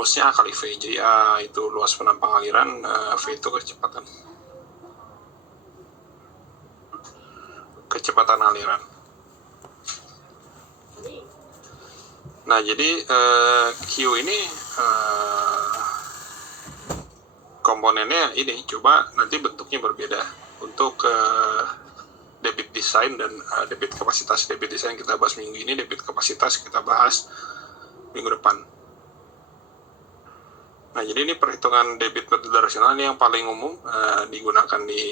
rumusnya A kali V. Jadi A itu luas penampang aliran, V itu kecepatan aliran. Nah, jadi Q ini komponennya ini, coba nanti bentuknya berbeda. Untuk debit design dan debit kapasitas. Debit design kita bahas minggu ini, debit kapasitas kita bahas minggu depan. Nah, jadi ini perhitungan debit metode rasional ini yang paling umum digunakan di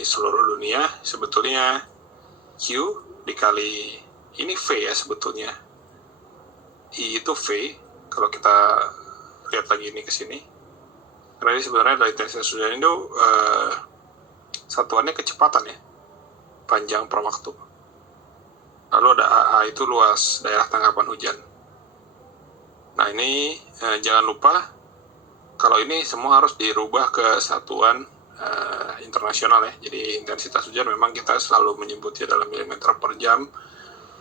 seluruh dunia. Sebetulnya Q dikali ini V ya sebetulnya. I itu V kalau kita lihat lagi ini ke sini. Karena ini sebenarnya dari intensitas hujan itu satuannya kecepatan ya, panjang per waktu. Lalu ada AA itu luas daerah tangkapan hujan. Nah, ini jangan lupa kalau ini semua harus dirubah ke satuan internasional ya. Jadi intensitas hujan memang kita selalu menyebutnya dalam milimeter per jam,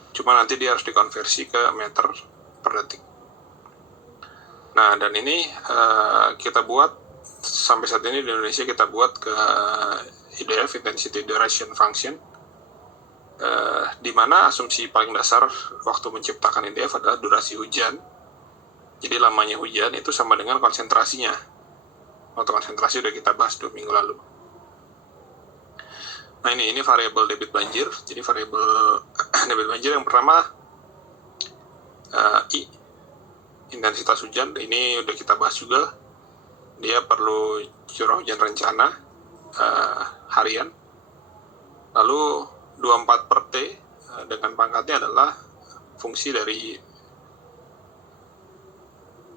cuma nanti dia harus dikonversi ke meter per detik. Nah, dan ini kita buat sampai saat ini di Indonesia kita buat ke IDF, Intensity Duration Function, di mana asumsi paling dasar waktu menciptakan IDF adalah durasi hujan. Jadi lamanya hujan itu sama dengan konsentrasinya. Waktu konsentrasi udah kita bahas 2 minggu lalu. Nah, ini variabel debit banjir. Jadi variabel debit banjir yang pertama I, intensitas hujan. Ini udah kita bahas juga. Dia perlu curah hujan rencana harian. Lalu 24 per T dengan pangkatnya adalah fungsi dari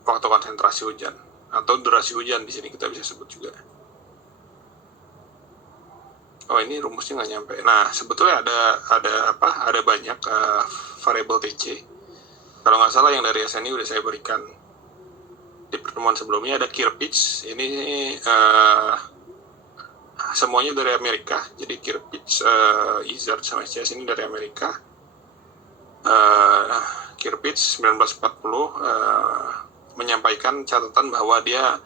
waktu konsentrasi hujan atau durasi hujan, di sini kita bisa sebut juga. Oh, ini rumusnya nggak nyampe. Nah, sebetulnya ada banyak variabel TC. Kalau nggak salah yang dari SNI udah saya berikan di pertemuan sebelumnya. Ada Kirpitch. Ini semuanya dari Amerika. Jadi Kirpitch, Izard sama CS ini dari Amerika. Kirpitch 1940 menyampaikan catatan bahwa dia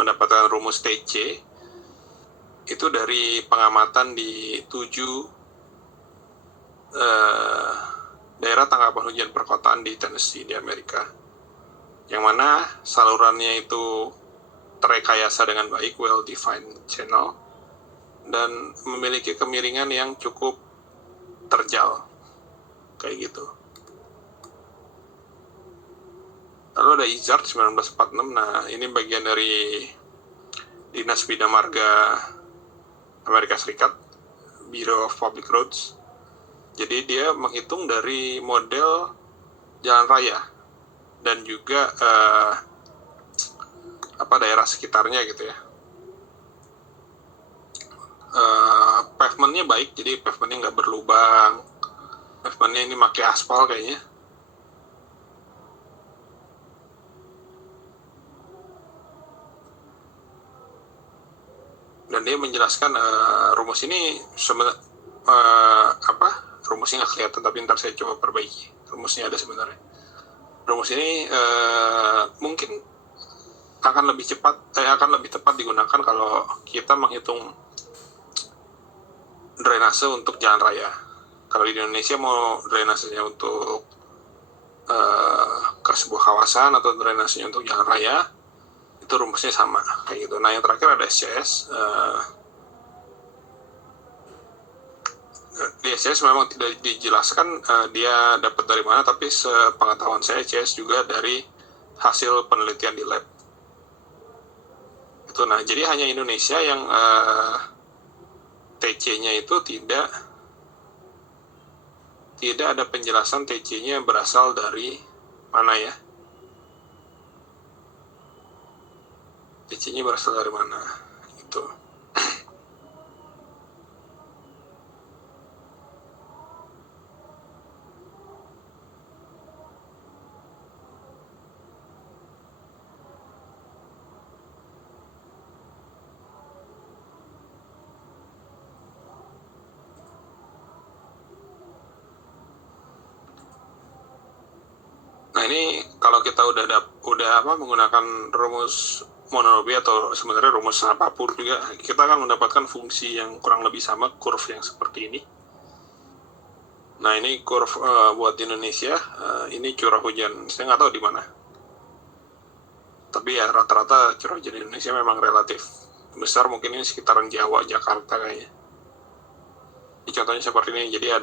mendapatkan rumus TC itu dari pengamatan di 7 daerah tangkapan hujan perkotaan di Tennessee di Amerika, yang mana salurannya itu terekayasa dengan baik, well defined channel, dan memiliki kemiringan yang cukup terjal kayak gitu. Lalu ada Izard 1946. Nah, ini bagian dari Dinas Bina Marga Amerika Serikat, Bureau of Public Roads. Jadi dia menghitung dari model jalan raya dan juga daerah sekitarnya gitu ya. Pavementnya baik, jadi pavementnya nggak berlubang. Pavementnya ini pakai aspal kayaknya. Dan dia menjelaskan rumus ini rumusnya nggak kelihatan, tapi ntar saya coba perbaiki. Rumusnya ada sebenarnya. Rumus ini mungkin akan lebih tepat digunakan kalau kita menghitung drainase untuk jalan raya. Kalau di Indonesia mau drainasenya untuk ke sebuah kawasan atau drainasenya untuk jalan raya, itu rumusnya sama kayak gitu. Nah, yang terakhir ada SCS. Di SCS memang tidak dijelaskan dia dapat dari mana, tapi sepengetahuan saya SCS juga dari hasil penelitian di lab. Itu. Nah, jadi hanya Indonesia yang TC-nya itu tidak ada penjelasan TC-nya berasal dari mana ya. TC-nya berasal dari mana gitu. Nah, ini kalau kita udah menggunakan rumus Monroe atau sebenarnya rumus apapun juga, kita akan mendapatkan fungsi yang kurang lebih sama, curve yang seperti ini. Nah, ini curve buat Indonesia, ini curah hujan, saya nggak tahu di mana. Tapi ya rata-rata curah hujan Indonesia memang relatif besar, mungkin ini sekitaran Jawa, Jakarta kayaknya. Ini contohnya seperti ini, jadi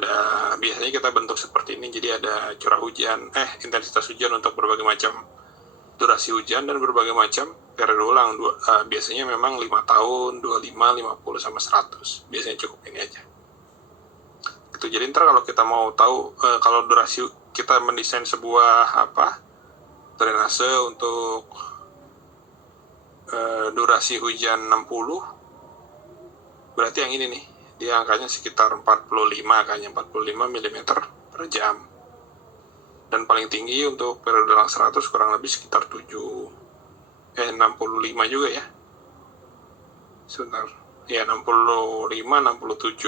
biasanya kita bentuk seperti ini, jadi ada curah hujan, intensitas hujan untuk berbagai macam durasi hujan dan berbagai macam periode ulang. Biasanya memang 5 tahun, 25, 50, sama 100. Biasanya cukup ini aja. Gitu. Jadi ntar kalau kita mau tahu, kalau durasi kita mendesain sebuah drainase untuk durasi hujan 60, berarti yang ini nih, dia angkanya sekitar 45 mm per jam. Dan paling tinggi untuk periode ulang 100 kurang lebih sekitar 65 juga ya. Sebentar. Ya 65-67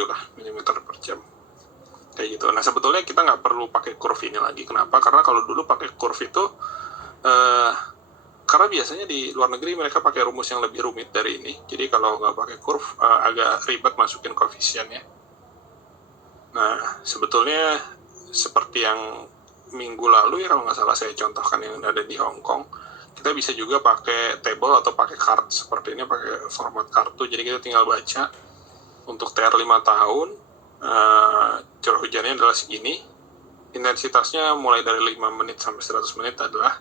lah mm per jam. Kayak gitu. Nah, sebetulnya kita nggak perlu pakai curve ini lagi. Kenapa? Karena kalau dulu pakai curve itu karena biasanya di luar negeri mereka pakai rumus yang lebih rumit dari ini. Jadi kalau nggak pakai curve agak ribet masukin koefisiennya. Nah, sebetulnya seperti yang minggu lalu ya, kalau nggak salah saya contohkan yang ada di Hong Kong, kita bisa juga pakai table atau pakai chart seperti ini, pakai format kartu. Jadi kita tinggal baca untuk TR 5 tahun, curah hujannya adalah segini, intensitasnya mulai dari 5 menit sampai 100 menit adalah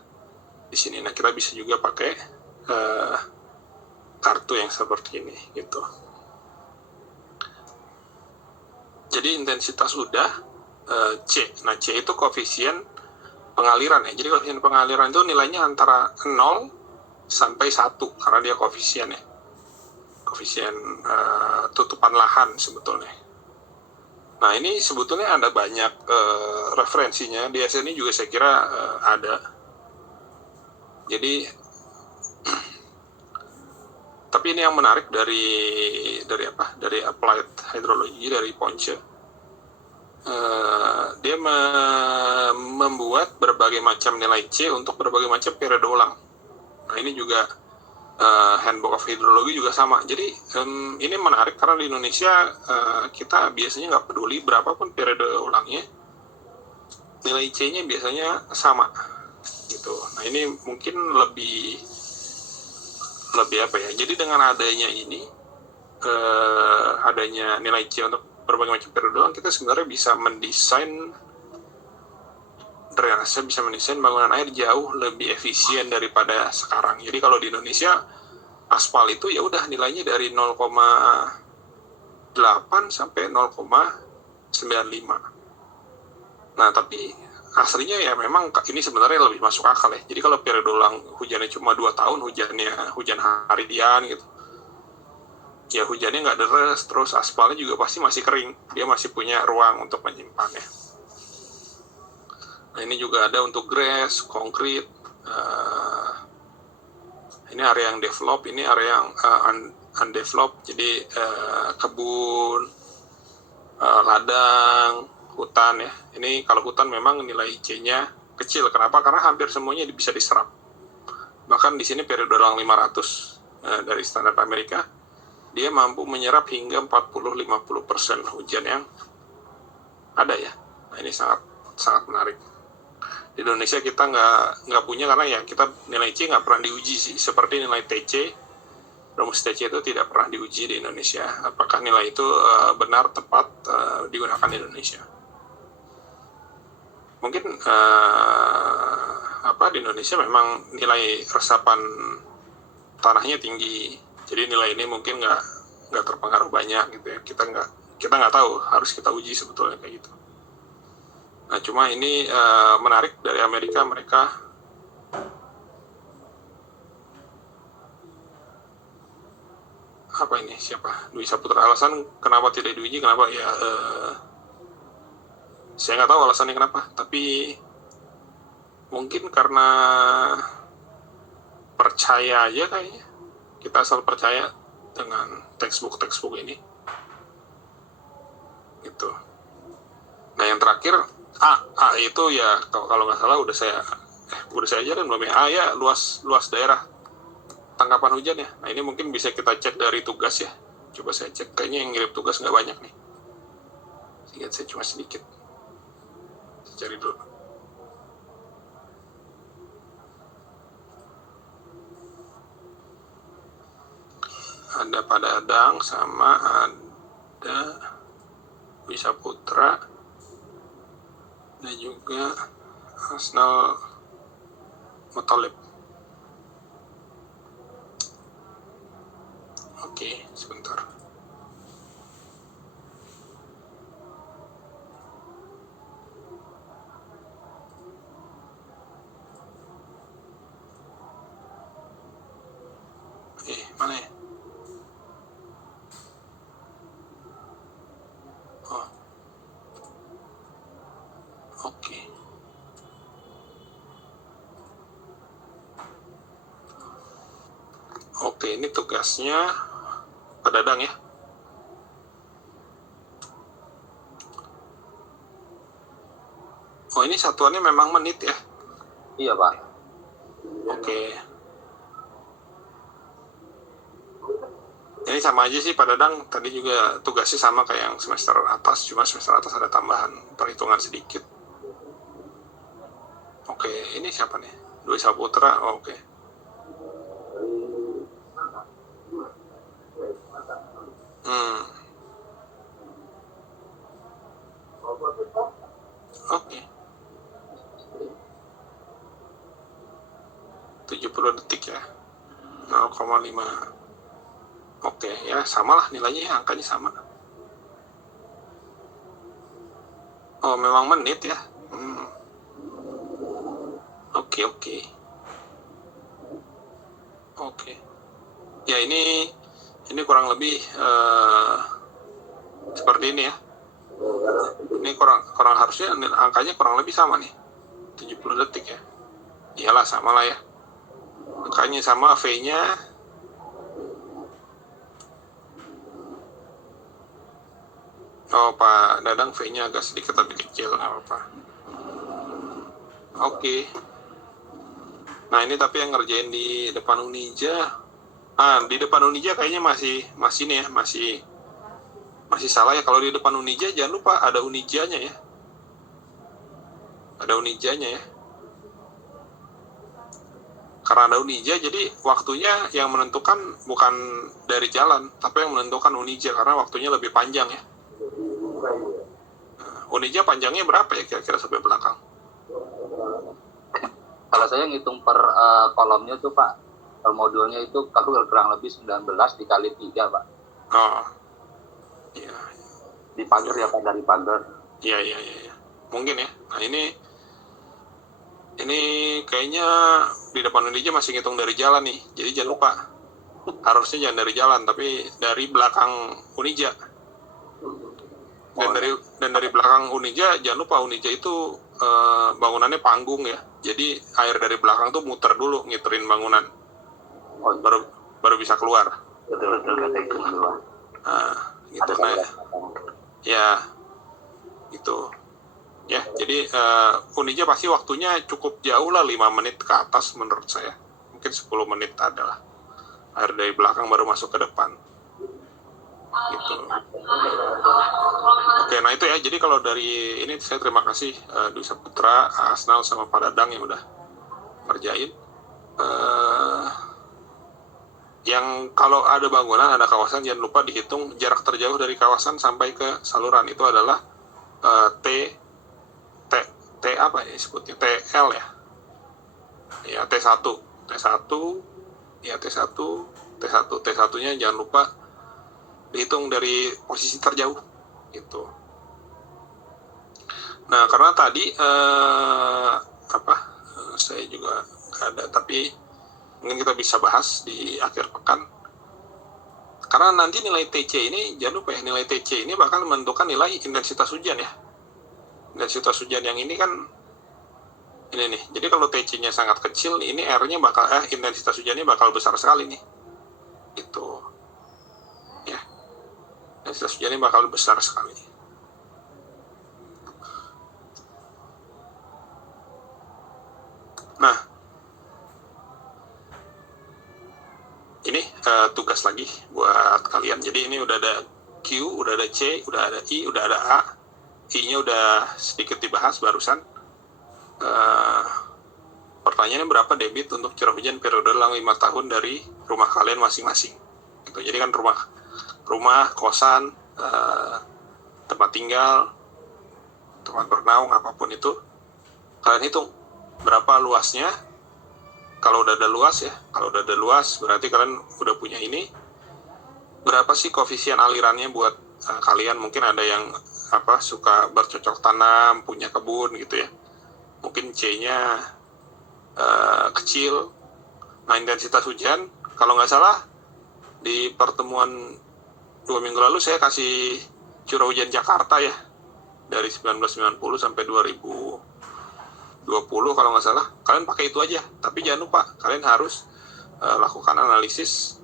di sini. Nah, kita bisa juga pakai kartu yang seperti ini gitu. Jadi intensitas udah C. Nah, C itu koefisien pengaliran ya. Jadi koefisien pengaliran itu nilainya antara 0 sampai 1 karena dia koefisien ya. Koefisien tutupan lahan sebetulnya. Nah, ini sebetulnya ada banyak referensinya. Di SNI juga saya kira ada. Jadi tapi ini yang menarik dari applied hydrology, dari Ponce. Dia membuat berbagai macam nilai C untuk berbagai macam periode ulang. Nah, ini juga Handbook of Hydrology juga sama. Jadi ini menarik karena di Indonesia kita biasanya nggak peduli berapapun periode ulangnya, nilai C-nya biasanya sama gitu. Nah, ini mungkin lebih apa ya? Jadi dengan adanya ini, adanya nilai C untuk berbagai macam periode ulang, kita sebenarnya bisa mendesain drainase, bisa mendesain bangunan air jauh lebih efisien daripada sekarang. Jadi kalau di Indonesia aspal itu ya udah nilainya dari 0,8 sampai 0,95. Nah, tapi aslinya ya memang ini sebenarnya lebih masuk akal ya. Jadi kalau periode ulang hujannya cuma 2 tahun, hujan harian gitu, ya hujannya nggak deres, terus aspalnya juga pasti masih kering, dia masih punya ruang untuk menyimpannya. Nah, ini juga ada untuk grass, konkrit. Ini area yang develop, ini area yang undeveloped. Jadi kebun, ladang, hutan ya. Ini kalau hutan memang nilai C-nya kecil. Kenapa? Karena hampir semuanya bisa diserap. Bahkan di sini periode ulang 500 dari standar Amerika, dia mampu menyerap hingga 40-50% hujan yang ada ya. Nah, ini sangat menarik. Di Indonesia kita nggak punya karena ya kita nilai C nggak pernah diuji sih. Seperti nilai TC, rumus TC itu tidak pernah diuji di Indonesia. Apakah nilai itu benar tepat digunakan di Indonesia? Mungkin di Indonesia memang nilai resapan tanahnya tinggi. Jadi nilai ini mungkin nggak terpengaruh banyak gitu ya. Kita nggak tahu, harus kita uji sebetulnya kayak gitu. Nah, cuma ini menarik dari Amerika, mereka Dwi Saputra, alasan kenapa tidak diuji, kenapa ya saya nggak tahu alasannya kenapa, tapi mungkin karena percaya aja kayaknya, kita asal percaya dengan textbook ini gitu. Nah, yang terakhir A itu ya kalau nggak salah udah saya udah saya ajarin belum ya? Ya, luas daerah tangkapan hujan ya. Nah, ini mungkin bisa kita cek dari tugas ya. Coba saya cek, kayaknya yang ngirim tugas nggak banyak nih. Ingat saya cuma sedikit. Saya cari dulu. Ada Padadang sama ada Bisa Putra dan juga Asnal Muthalib. Oke, sebentar. Mana ya? Oh, oke. Oke, ini tugasnya Padadang ya. Oh, ini satuannya memang menit ya? Iya, Pak. Oke. Ini sama aja sih Padadang, tadi juga tugasnya sama kayak yang semester atas, cuma semester atas ada tambahan perhitungan sedikit. Oke, ini siapa nih? Dwi Saputra, oh, oke. Oke. 70 detik ya. 0,5. Oke, ya samalah nilainya ya, angkanya sama. Oh, memang menit ya. Oke. Ya ini kurang lebih seperti ini ya. Ini kurang harusnya angkanya kurang lebih sama nih. 70 detik ya. Iyalah sama lah ya. Angkanya sama, V-nya oh Pak Dadang V-nya agak sedikit lebih kecil, nggak apa-apa. Oke. Nah ini tapi yang ngerjain di depan Unija. Di depan Unija kayaknya masih nih ya, masih salah ya. Kalau di depan Unija jangan lupa ada Unijanya ya. Ada Unijanya ya. Karena ada Unija, jadi waktunya yang menentukan bukan dari jalan, tapi yang menentukan Unija karena waktunya lebih panjang ya. Unija panjangnya berapa ya kira-kira sampai belakang? Kalau saya ngitung per kolomnya tuh Pak, per modulnya itu kalau kurang lebih 19 dikali 3 Pak. Oh, iya. Di pagar ya Pak, dari pagar. Iya. Mungkin ya. Nah ini kayaknya di depan Unija masih ngitung dari jalan nih. Jadi jangan lupa. Harusnya jangan dari jalan, tapi dari belakang Unija. Dan dari belakang Unija, jangan lupa Unija itu bangunannya panggung ya. Jadi air dari belakang tuh muter dulu ngiterin bangunan. Baru bisa keluar. Gitu nah. Ya. Gitu. Ya, jadi Unija pasti waktunya cukup jauh lah, 5 menit ke atas menurut saya. Mungkin 10 menit adalah. Air dari belakang baru masuk ke depan. Gitu. Oke, nah itu ya. Jadi kalau dari ini saya terima kasih Dwi Saputra, Asnal sama Padadang yang udah kerjain. Yang kalau ada bangunan, ada kawasan, jangan lupa dihitung jarak terjauh dari kawasan sampai ke saluran. Itu adalah T apa ya disebutnya? TL ya. Ya, T1 ya T1-nya jangan lupa dihitung dari posisi terjauh gitu. Nah, karena tadi saya juga nggak ada, tapi mungkin kita bisa bahas di akhir pekan. Karena nanti nilai TC ini, jangan lupa ya, nilai TC ini bakal menentukan nilai intensitas hujan ya. Intensitas hujan yang ini kan ini nih. Jadi kalau TC-nya sangat kecil, ini R-nya bakal intensitas hujannya bakal besar sekali nih. Itu. Ya. Intensitas hujannya bakal besar sekali. tugas lagi buat kalian. Jadi ini udah ada Q, udah ada C, udah ada I, udah ada A. I-nya udah sedikit dibahas barusan. Pertanyaannya berapa debit untuk curah hujan periode dalam 5 tahun dari rumah kalian masing-masing. Gitu. Jadi kan rumah kosan, tempat tinggal, tempat bernaung, apapun itu, kalian hitung berapa luasnya. Kalau udah ada luas berarti kalian udah punya ini. Berapa sih koefisien alirannya buat kalian? Mungkin ada yang suka bercocok tanam, punya kebun gitu ya. Mungkin C-nya kecil. Nah, intensitas hujan, kalau nggak salah di pertemuan 2 minggu lalu saya kasih curah hujan Jakarta ya, dari 1990 sampai 2020 kalau nggak salah. Kalian pakai itu aja, tapi jangan lupa kalian harus lakukan analisis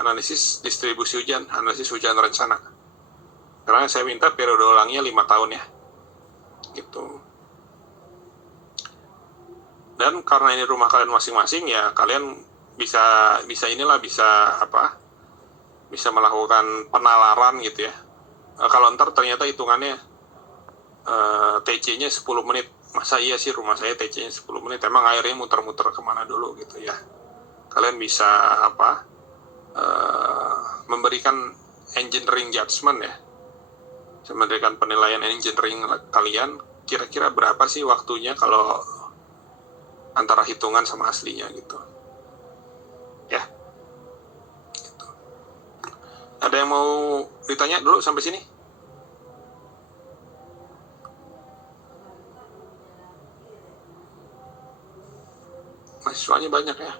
analisis distribusi hujan, analisis hujan rencana. Karena saya minta periode ulangnya 5 tahun ya, gitu. Dan karena ini rumah kalian masing-masing ya, kalian bisa melakukan penalaran gitu ya. Kalau ntar ternyata hitungannya TC-nya 10 menit, masa iya sih rumah saya TC-nya 10 menit, emang airnya muter-muter kemana dulu gitu ya. Kalian bisa memberikan engineering judgment ya, memberikan penilaian engineering kalian, kira-kira berapa sih waktunya kalau antara hitungan sama aslinya gitu ya. Gitu. Ada yang mau ditanya dulu sampai sini? Mahasiswanya banyak ya.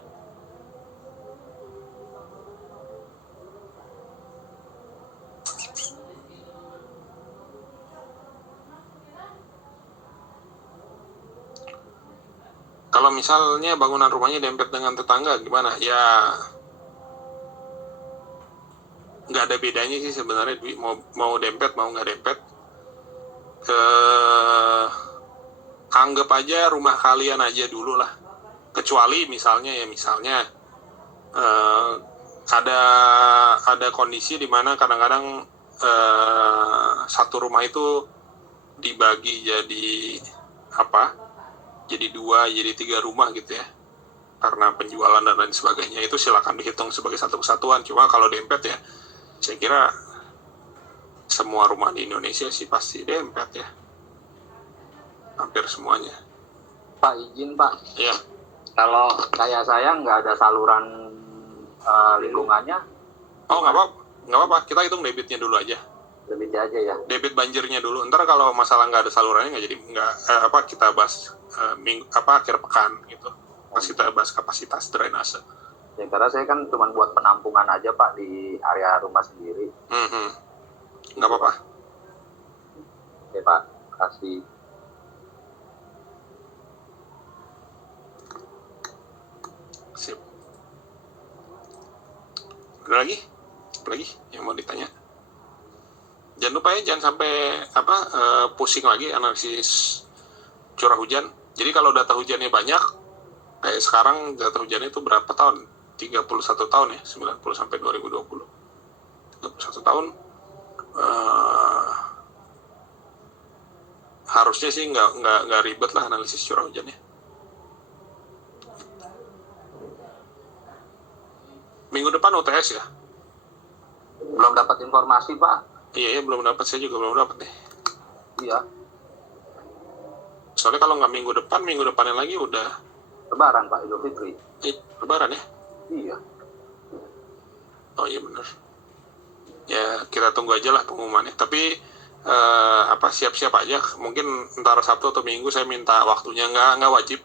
Kalau misalnya bangunan rumahnya dempet dengan tetangga gimana? Ya nggak ada bedanya sih sebenarnya, mau dempet mau nggak dempet. Anggap aja rumah kalian aja dulu lah. Kecuali misalnya ada kondisi di mana kadang-kadang satu rumah itu dibagi jadi 2, jadi 3 rumah gitu ya, karena penjualan dan lain sebagainya. Itu silakan dihitung sebagai satu kesatuan. Cuma kalau dempet ya, saya kira semua rumah di Indonesia sih pasti dempet ya, hampir semuanya. Pak, izin Pak. Iya. Kalau kayak saya nggak ada saluran lingkungannya. Oh, nggak apa-apa. Kita hitung debitnya dulu aja. Debit aja ya. Debit banjirnya dulu. Ntar kalau masalah nggak ada salurannya kita bahas akhir pekan gitu. Pas kita bahas kapasitas drainase. Ya, karena saya kan cuma buat penampungan aja Pak di area rumah sendiri. Nggak apa-apa. Oke Pak, kasih. Sip. Ada lagi? Apa lagi yang mau ditanya? Jangan lupa ya, jangan sampai pusing lagi analisis curah hujan. Jadi kalau data hujannya banyak, kayak sekarang data hujannya itu berapa tahun? 31 tahun ya, 90 sampai 2020. 31 tahun. Harusnya sih nggak ribet lah analisis curah hujannya. Minggu depan UTS ya? Belum dapat informasi Pak. Iya, belum dapat, saya juga belum dapat deh. Iya. Soalnya kalau nggak minggu depannya lagi udah Lebaran Pak, Idul Fitri. Lebaran ya? Iya. Oh iya benar. Ya kita tunggu aja lah pengumumannya. Tapi siap-siap aja. Mungkin ntar Sabtu atau Minggu saya minta waktunya, nggak wajib.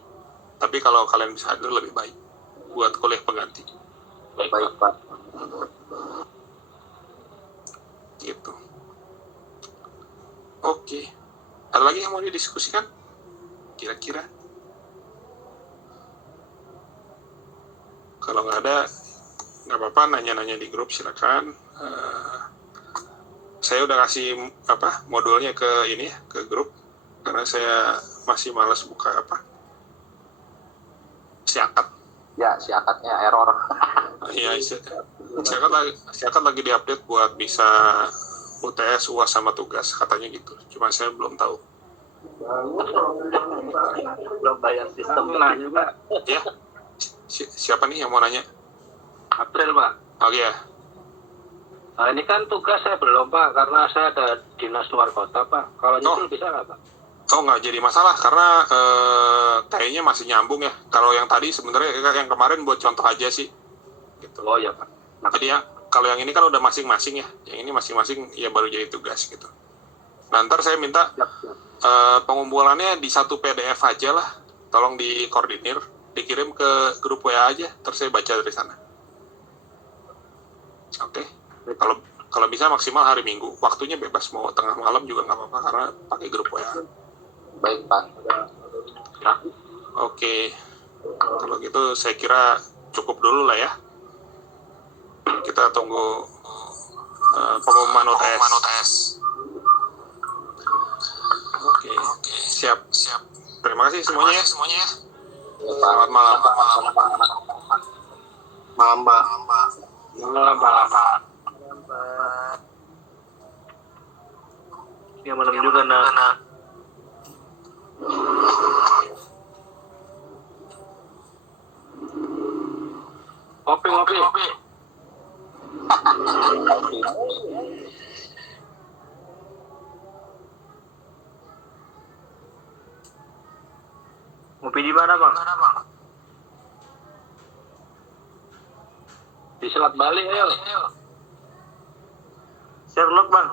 Tapi kalau kalian bisa hadir lebih baik buat kuliah pengganti. Baik Pak. Gitu. Oke. Ada lagi yang mau didiskusikan? Kira-kira? Kalau nggak ada, nggak apa-apa, nanya-nanya di grup silakan. Saya udah kasih modulnya ke grup karena saya masih malas buka siakat. Ya, si akadnya error. Iya, saya kan lagi diupdate buat bisa UTS, UAS sama tugas katanya gitu. Cuma saya belum tahu. Belum bayar sistem nanya Pak. Ya, siapa nih yang mau nanya? April Pak. Oh iya, Nah, ini kan tugas saya belum Pak, karena saya ada dinas luar kota Pak. Kalau nyusul bisa nggak Pak? oh nggak jadi masalah karena kayaknya masih nyambung ya. Kalau yang tadi sebenarnya yang kemarin buat contoh aja sih. Gitu. Oh ya Pak. Jadi ya kalau yang ini kan udah masing-masing ya. Yang ini masing-masing ya baru jadi tugas gitu. Nah, ntar saya minta pengumpulannya di satu PDF aja lah. Tolong dikoordinir, dikirim ke grup WA aja. Terus saya baca dari sana. Oke. Kalau bisa maksimal hari Minggu. Waktunya bebas, mau tengah malam juga nggak apa-apa karena pakai grup WA. Baik Pak. Oke. Kalau gitu saya kira cukup dulu lah ya. Kita tunggu pengumuman UTS. Oke. Siap. Terima kasih semuanya. Selamat malam. Malam Pak. Malam Pak. Ya malam juga nak. Kopi. Ngopi di mana Bang? Di Selat Bali ayo. Sherlock Bang.